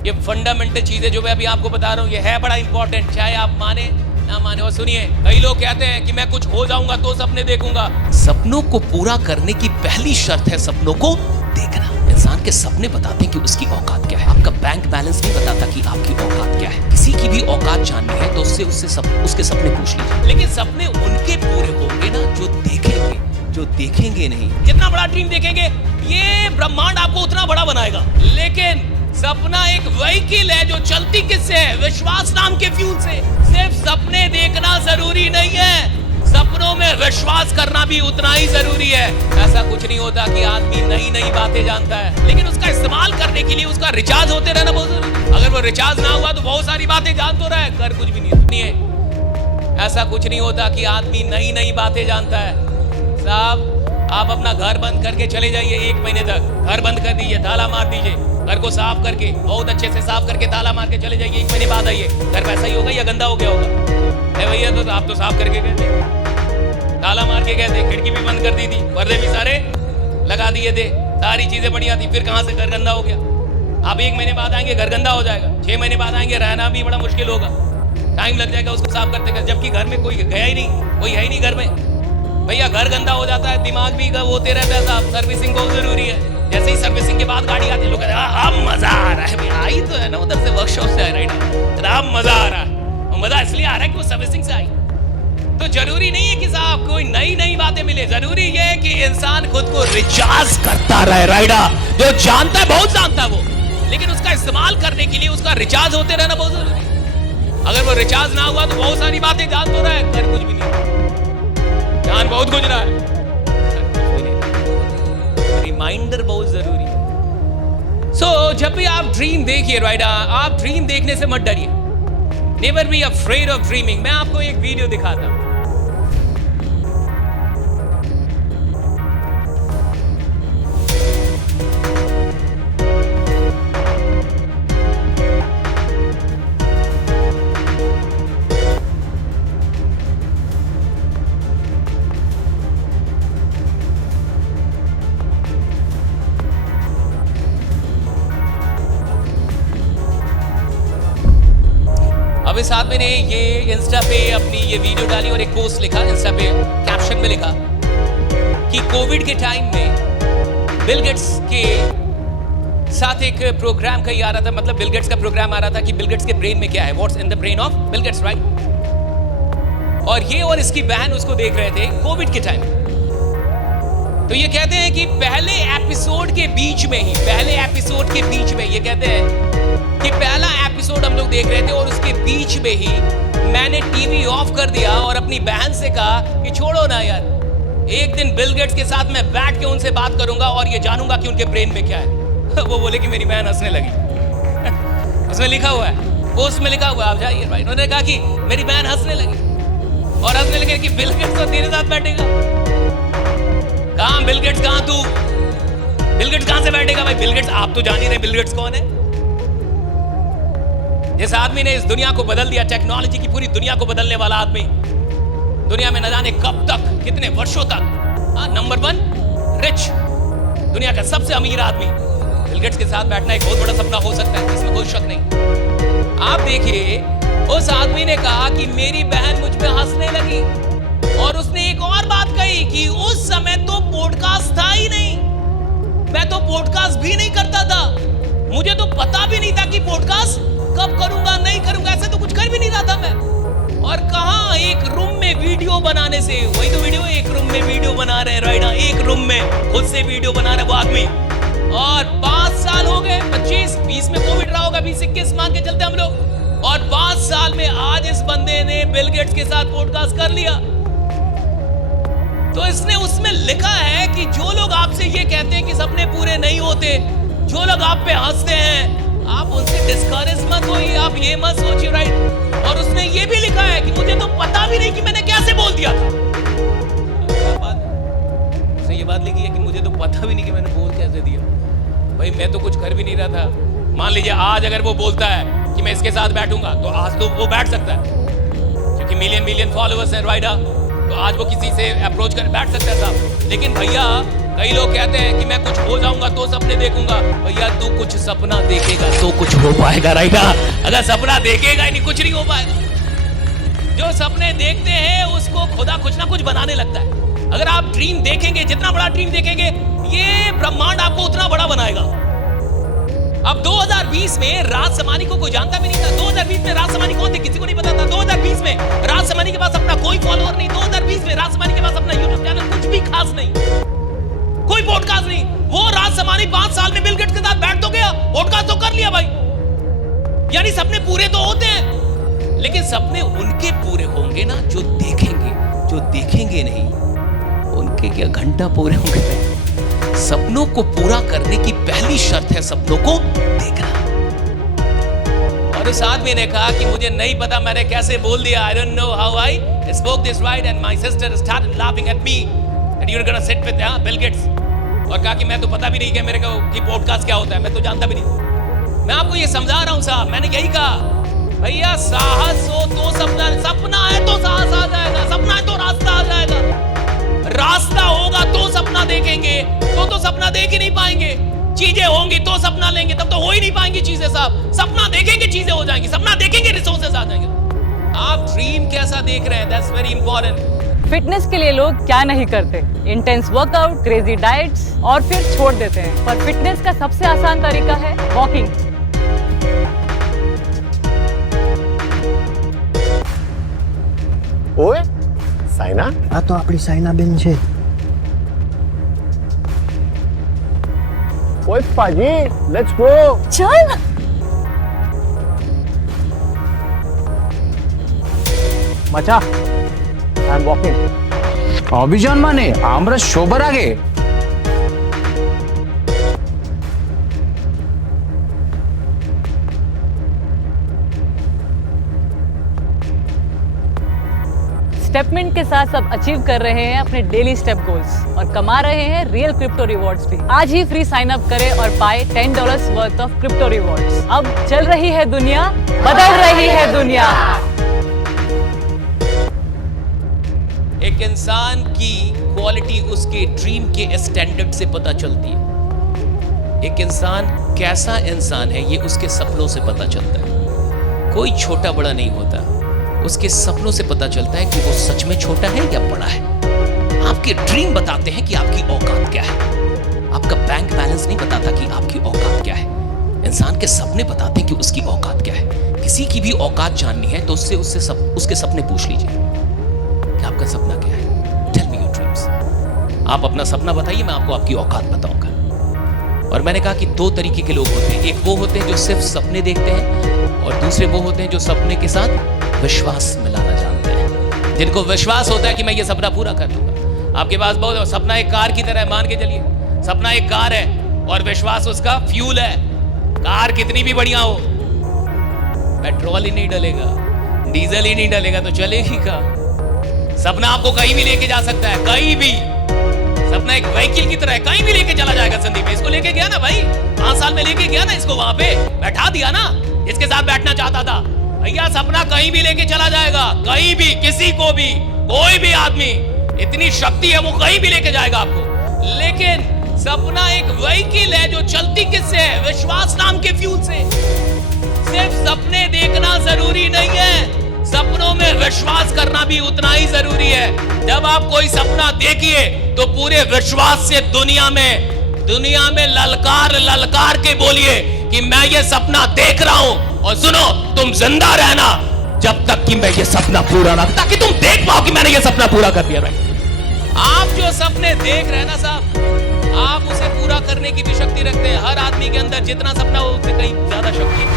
ये फंडामेंटल चीजें जो मैं अभी आपको बता रहा हूँ, ये है बड़ा इंपॉर्टेंट, चाहे आप माने ना माने। और सुनिए, कई लोग कहते हैं कि मैं कुछ हो जाऊंगा तो सपने देखूंगा। सपनों को पूरा करने की पहली शर्त है सपनों को देखना। इंसान के सपने बताते हैं कि उसकी औकात क्या है। आपका बैंक बैलेंस नहीं बताता कि आपकी औकात क्या है। किसी की भी औकात जाननी है तो उसके सपने पूछ लीजिए। लेकिन सपने उनके पूरे होंगे ना जो देखेंगे नहीं। जितना बड़ा ड्रीम देखेंगे, ये ब्रह्मांड आपको उतना बड़ा बनाएगा। लेकिन सपना एक व्हीकल है जो चलती किससे है? विश्वास नाम के फ्यूल से। सिर्फ सपने देखना जरूरी नहीं है, सपनों में विश्वास करना भी उतना ही जरूरी है। ऐसा कुछ नहीं होता कि आदमी नई नई बातें जानता है, लेकिन उसका इस्तेमाल करने के लिए उसका रिचार्ज होते रहना बहुत जरूरी है। अगर वो रिचार्ज ना हुआ तो बहुत सारी बातें जान तो रहा है, कर कुछ भी नहीं है। ऐसा कुछ नहीं होता कि आदमी नई नई बातें जानता है। साहब, आप अपना घर बंद करके चले जाइए 1 महीने तक। घर बंद कर दीजिए, ताला मार दीजिए, घर को साफ करके बहुत अच्छे से साफ करके ताला मार के चले जाइए। 1 महीने बाद आइए, घर वैसा ही होगा या गंदा हो गया होगा? भैया तो आप तो साफ करके गए थे, ताला मार के गए थे, खिड़की भी बंद कर दी थी, पर्दे भी सारे लगा दिए थे, सारी चीजें बढ़िया थी। फिर कहां से घर गंदा हो गया? आप 1 महीने बाद आएंगे, घर गंदा हो जाएगा। 6 महीने बाद आएंगे, रहना भी बड़ा मुश्किल होगा, टाइम लग जाएगा उसको साफ करते करते, जबकि घर में कोई गया ही नहीं, कोई है ही नहीं घर में। भैया घर गंदा हो जाता है, दिमाग भी होते रहता है साहब। सर्विसिंग बहुत जरूरी है। जैसे ही सर्विसिंग के बाद गाड़ी आती है, लोग अब मजा आ रहा है। आई तो है ना उधर से, वर्कशॉप से आई, राइट? अब मजा आ रहा है। मजा इसलिए आ रहा है कि वो सर्विसिंग से आई। तो जरूरी नहीं है कि साहब कोई नई नई बातें मिले, जरूरी ये है कि इंसान खुद को रिचार्ज करता रहे, राइडा। जो जानता है, बहुत जानता है वो, लेकिन उसका इस्तेमाल करने के लिए उसका रिचार्ज होते रहना बहुत जरूरी है। अगर वो रिचार्ज ना हुआ तो बहुत सारी बातें जान तो रहा है, कर कुछ भी नहीं। जान बहुत कुछ रहा है, रिमाइंडर बहुत जरूरी है। सो जब भी आप ड्रीम देखिए, राइडा, आप ड्रीम देखने से मत डरिए। Never be afraid of dreaming. मैं आपको एक वीडियो दिखाता हूं। अब इस आदमी ने ये इंस्टा पे अपनी ये वीडियो डाली और एक पोस्ट लिखा, इंस्टा पे कैप्शन में लिखा कि कोविड के टाइम में बिल गेट्स के साथ एक प्रोग्राम कहीं आ रहा था, मतलब बिल गेट्स का प्रोग्राम आ रहा था कि बिल गेट्स के ब्रेन में क्या है, what's in the brain of Bill Gates, right? और ये और इसकी बहन उसको देख रहे थे कोविड के टाइम। तो ये कहते हैं कि पहले एपिसोड के बीच में ये कहते हैं कि पहला एपिसोड हम लोग देख रहे थे और उसके बीच में ही मैंने टीवी ऑफ कर दिया और अपनी बहन से कहा कि छोड़ो ना यार, एक दिन बिल गेट्स के साथ मैं बैठ के उनसे बात करूंगा और ये जानूंगा कि उनके ब्रेन में क्या है। वो बोले कि मेरी बहन हंसने लगी। उसमें लिखा हुआ है, पोस्ट में लिखा हुआ है, आप जाइए, राइट? उन्होंने कहा कि मेरी बहन हंसने लगी और हंसने लगे कि बिल गेट्स तो तेरे साथ बैठेगा। कहां बिल गेट्स, कहां तू? बिल गेट्स कहां से बैठेगा भाई? बिल गेट्स, आप तो जान ही रहे बिल गेट्स कौन है। जिस आदमी ने इस दुनिया को बदल दिया, टेक्नोलॉजी की पूरी दुनिया को बदलने वाला आदमी, दुनिया में न जाने कब तक, कितने वर्षों तक नंबर 1 रिच, दुनिया का सबसे अमीर आदमी, बिल गेट्स के साथ बैठना एक बहुत बड़ा सपना हो सकता है, इसमें कोई शक नहीं। आप देखिए, उस आदमी ने कहा कि मेरी बहन मुझ पे हंसने लगी और उसने एक और बात कही कि उस समय तो पॉडकास्ट था ही नहीं, मैं तो पॉडकास्ट भी नहीं करता था, मुझे तो पता भी नहीं था कि पॉडकास्ट कब करूंगा, नहीं करूंगा, ऐसे तो कुछ कर भी नहीं रहा था मैं। और कहां एक रूम में वीडियो बनाने से, वही तो वीडियो, एक रूम में वीडियो बना रहे हैं, राइट? एक रूम में खुद से वीडियो बना रहे वो आदमी। और 5 साल हो गए, 25, 20 में कोविड रहा होगा, 20-21 मान के चलते हम लोग, और 5 साल में आज इस बंदे ने बिल गेट्स के साथ पॉडकास्ट कर लिया। तो इसने उसमें लिखा है कि जो लोग आपसे ये कहते हैं कि सपने पूरे नहीं होते, जो लोग आप पे हंसते हैं, आप उनसे डिस्करेज मत होइए, आप ये मत सोचिए, राइट? और उसने ये भी लिखा है कि मुझे तो पता भी नहीं कि मैंने कैसे बोल दिया था। उसने ये बात लिखी है कि मुझे तो पता भी नहीं कि मैंने बोल कैसे दिया। भाई मैं तो कुछ कर भी नहीं रहा था। मान लीजिए आज अगर वो बोलता है कि मैं इसके साथ बैठूंगा, तो आज तो वो बैठ सकता है क्योंकि मिलियन फॉलोअर्स हैं, राइट? तो आज वो किसी से अप्रोच कर बैठ सकता है साहब। लेकिन भैया कई लोग कहते हैं कि मैं कुछ हो जाऊंगा तो सपने देखूंगा। भैया तू कुछ सपना देखेगा तो कुछ हो पाएगा, राइट? अगर सपना देखेगा ही नहीं, कुछ नहीं हो पाएगा। जो सपने देखते हैं उसको खुदा कुछ ना कुछ बनाने लगता है। अगर आप ड्रीम देखेंगे, जितना बड़ा ड्रीम देखेंगे, ये ब्रह्मांड आपको उतना बड़ा बनाएगा। अब 2020 में राज समानी को कोई जानता भी नहीं था। 2020 में राज समानी कौन थे किसी को नहीं पता था। 2020 में राज समानी के पास अपना कोई फॉलोअर नहीं। 2020 में राज समानी के पास अपना यूट्यूब चैनल कुछ भी खास नहीं, कोई पॉडकास्ट नहीं। वो राज समानी 5 साल में बिल गेट्स के साथ बैठ तो गया, पॉडकास्ट तो कर लिया भाई। यानी सपने पूरे तो होते हैं, लेकिन सपने उनके पूरे होंगे ना जो देखेंगे। जो देखेंगे नहीं उनके क्या घंटा पूरे होंगे। सपनों को पूरा करने की पहली शर्त है सपनों को देखना। और उस आदमी ने कहा कि मुझे नहीं पता मैंने कैसे बोल दिया, I don't know how I spoke this right and my sister started laughing at me that you're gonna sit with Bill Gates। और कहा कि मैं तो पता भी नहीं कि मेरे को कि पॉडकास्ट क्या होता है, मैं तो जानता भी नहीं। मैं आपको ये समझा रहा हूं साहब, मैंने यही कहा भैया साहस हो तो सपना है तो साहस आ जाएगा, सपना है तो रास्ता आ जाएगा। रास्ता होगा तो सपना देखेंगे, तो सपना देख ही नहीं पाएंगे। चीजें होंगी तो सपना लेंगे, तब तो हो ही नहीं पाएंगी चीजें साहब। सपना देखेंगे चीजें हो जाएंगी, सपना देखेंगे रिसोर्सेज आ जाएंगे। आप ड्रीम कैसा देख रहे हैं, दैट्स वेरी इंपॉर्टेंट। फिटनेस के लिए लोग क्या नहीं करते, इंटेंस वर्कआउट, क्रेजी डाइट्स और फिर छोड़ देते हैं। पर फिटनेस का सबसे आसान तरीका है वॉकिंग। ओए साइना, આ તો આપણી સાયનાબેન છે। ओए पाजी, लेट्स गो। चल मचा, आई एम वॉकिंग। অভিযান মানে আমরা সবার আগে। स्टेपमेंट के साथ सब अचीव कर रहे हैं अपने डेली स्टेप गोल्स और कमा रहे हैं रियल क्रिप्टो रिवॉर्ड्स भी। आज ही फ्री साइन अप करें और पाए $10 वर्थ ऑफ क्रिप्टो रिवॉर्ड्स। अब चल रही है दुनिया, बदल रही है दुनिया। एक इंसान की क्वालिटी उसके ड्रीम के स्टैंडर्ड से पता चलती है। एक इंसान कैसा इंसान है ये उसके सपनों से पता चलता है। कोई छोटा बड़ा नहीं होता, उसके सपनों से पता चलता है कि वो सच में छोटा है या बड़ा है। आपके ड्रीम बताते हैं कि आपकी औकात क्या है। आपका बैंक बैलेंस नहीं बताता कि आपकी औकात क्या है। इंसान के सपने बताते हैं कि उसकी औकात क्या है। किसी की भी औकात जाननी है तो उससे उसके सपने पूछ लीजिए कि आपका सपना क्या है। Tell me your dreams. आप अपना सपना बताइए, मैं आपको आपकी औकात बताऊंगा। और मैंने कहा कि 2 तरीके के लोग होते हैं। एक वो होते हैं जो सिर्फ सपने देखते हैं, और दूसरे वो होते हैं जो सपने के साथ विश्वास मिलाना जानते हैं। जिनको विश्वास होता है कि मैं ये सपना पूरा कर लूंगा। आपके पास बहुत सपना एक कार की तरह है, मान के चलिए सपना एक कार है और विश्वास उसका फ्यूल है। कार कितनी भी बढ़िया हो, पेट्रोल ही नहीं डलेगा, डीजल ही नहीं डलेगा तो चलेगी का। सपना आपको कहीं भी लेके जा सकता है, कहीं भी। सपना एक व्हीकल की तरह है, कहीं भी लेके चला जाएगा। संदीप इसको लेके गया ना भाई, 5 साल में लेके गया ना इसको, वहां पे बैठा दिया ना इसके साथ बैठना चाहता था। भैया सपना कहीं भी लेके चला जाएगा, कहीं भी, किसी को भी, कोई भी आदमी, इतनी शक्ति है वो कहीं भी लेके जाएगा आपको। लेकिन सपना एक व्हीकल है जो चलती किससे है? विश्वास नाम के फ्यूल से। सिर्फ सपने देखना जरूरी नहीं है, सपनों में विश्वास करना भी उतना ही जरूरी है। जब आप कोई सपना देखिए तो पूरे विश्वास से दुनिया में ललकार के बोलिए कि मैं ये सपना देख रहा हूं। और सुनो, तुम जिंदा रहना जब तक कि मैं ये सपना पूरा ना, ताकि तुम देख पाओ कि मैंने ये सपना पूरा कर दिया। भाई आप जो सपने देख रहे हैं ना साहब, आप उसे पूरा करने की भी शक्ति रखते हैं। हर आदमी के अंदर जितना सपना हो उससे कहीं ज्यादा शक्ति है।